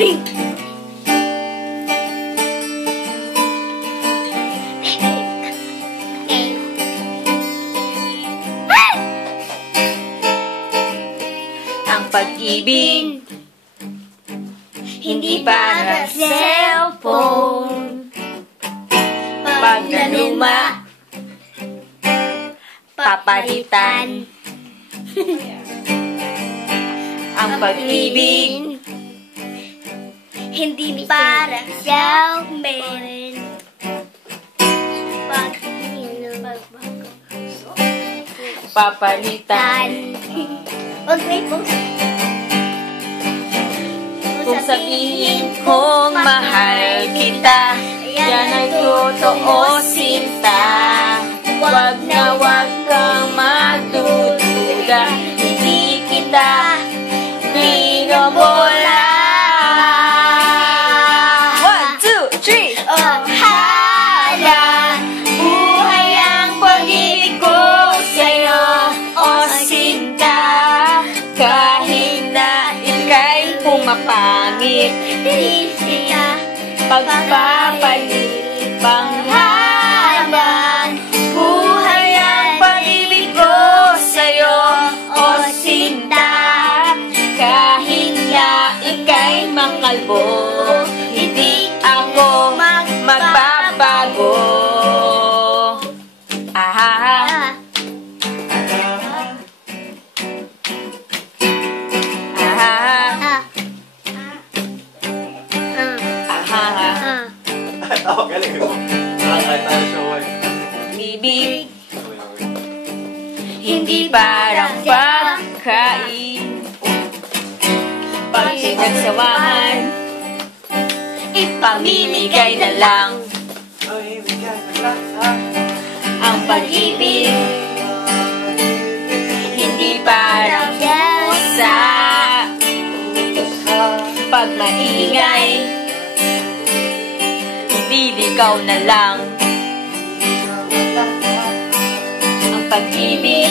Ang pag-ibig hindi para cellphone. Pag naluma, papalitan. Ang pag-ibig Hindi para cellphone. Pag papalitan. Huwag may post. Kung sabihin kong mahal kita, yan ay totoo, sinta. Wag na wag kang magdududa, hindi kita binobola. 1, 2, 3. Oh, hala, Buhay ang pag-ibig ko sa'yo, o sinta. Kahit na ika'y pumapangit, di siya pagpapalit panghaban. Buhay ang pag-ibig ko sa'yo, o sinta. Kahit na ika'y makalbo, hindi ako magbabago. Ah, Oh, galing mo. Nakakaya tayo show eh. bibig, hindi parang pagkain. Pag pinagsamahan, ipamimigay na lang. Ang pag-ibig, hindi parang pusa. Pag maingay, liligaw na lang. Ang pag-ibig